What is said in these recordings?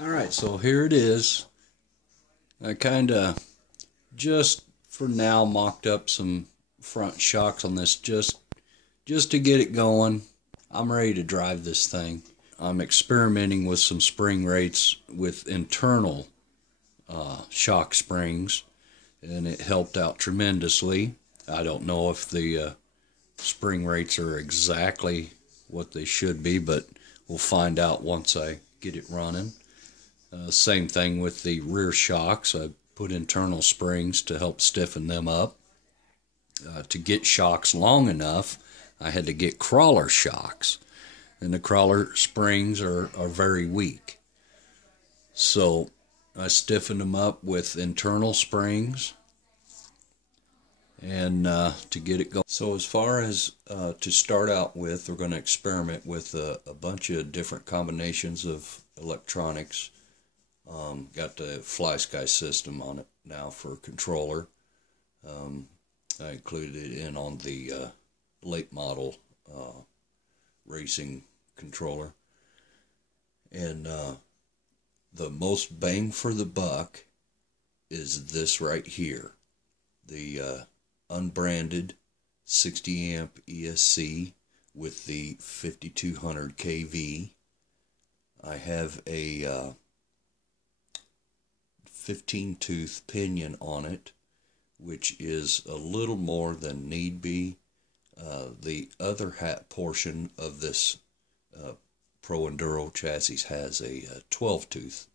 Alright, so here it is. I kinda just for now mocked up some front shocks on this just to get it going. I'm ready to drive this thing. I'm experimenting with some spring rates with internal shock springs, and it helped out tremendously. I don't know if the spring rates are exactly what they should be, but we'll find out once I get it running. Same thing with the rear shocks. I put internal springs to help stiffen them up. To get shocks long enough, I had to get crawler shocks, and the crawler springs are very weak. So I stiffened them up with internal springs and to get it going. So as far as to start out with, we're going to experiment with a bunch of different combinations of electronics. Got the FlySky system on it now for controller. I included it in on the late model racing controller. And the most bang for the buck is this right here. The unbranded 60 amp ESC with the 5200 kV. I have a 15 tooth pinion on it, which is a little more than need be. The other portion of this Pro Enduro chassis has a 12 tooth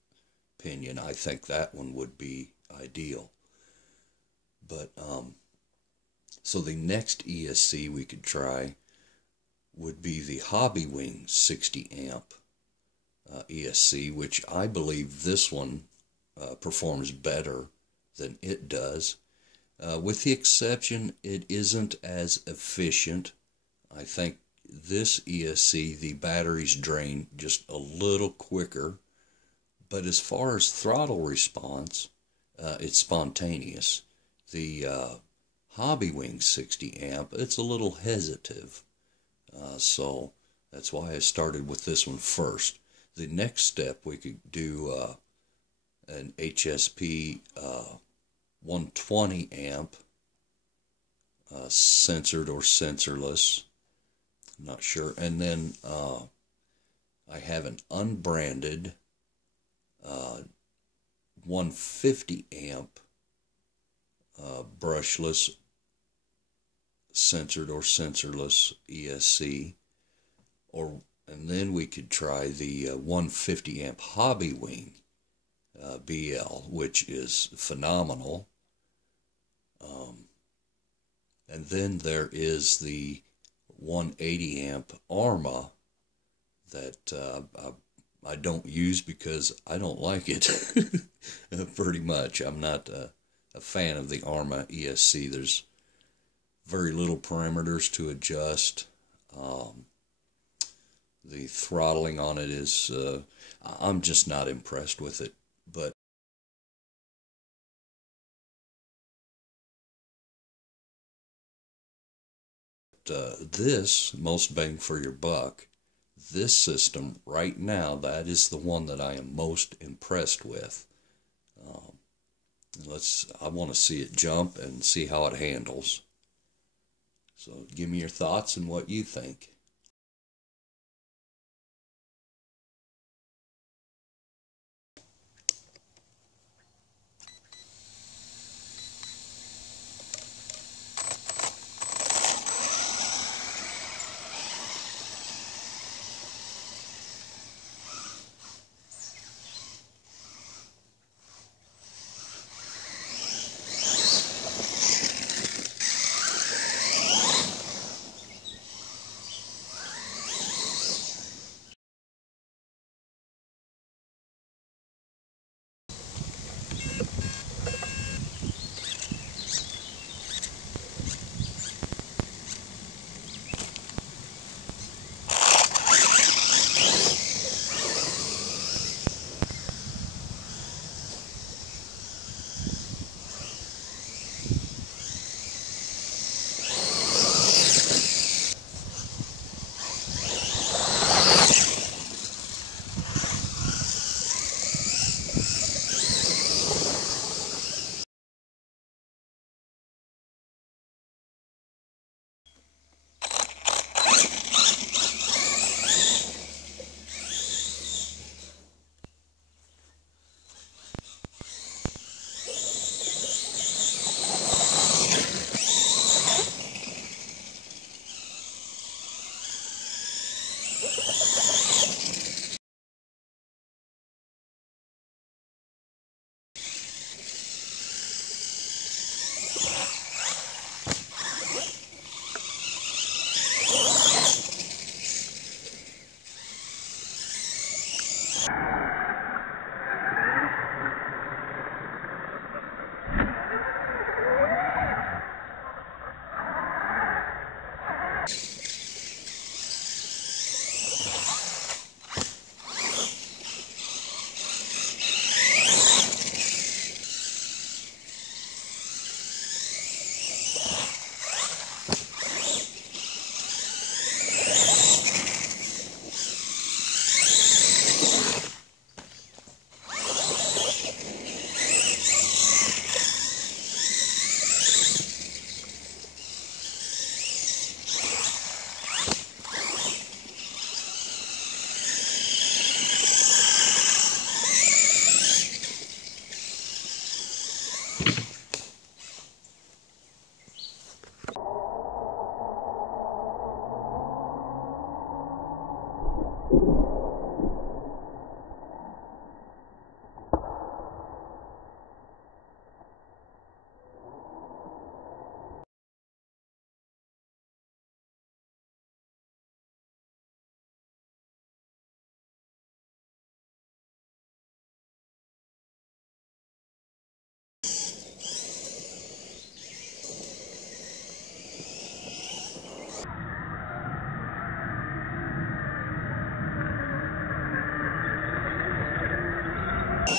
pinion. I think that one would be ideal. But so the next ESC we could try would be the Hobby Wing 60 amp ESC, which I believe this one performs better than it does. With the exception, it isn't as efficient. I think this ESC, the batteries drain just a little quicker. But as far as throttle response, it's spontaneous. The Hobby Wing 60 amp, it's a little hesitant. So that's why I started with this one first. The next step, we could do an HSP 120 amp, censored or sensorless, I'm not sure. And then I have an unbranded 150 amp brushless, censored or sensorless ESC, and then we could try the 150 amp Hobby Wing BL, which is phenomenal. And then there is the 180 amp Arma that I don't use because I don't like it pretty much. I'm not a fan of the Arma ESC. There's very little parameters to adjust. The throttling on it is, I'm just not impressed with it. But this, most bang for your buck, this system right now, that is the one that I am most impressed with. I want to see it jump and see how it handles. So give me your thoughts and what you think. You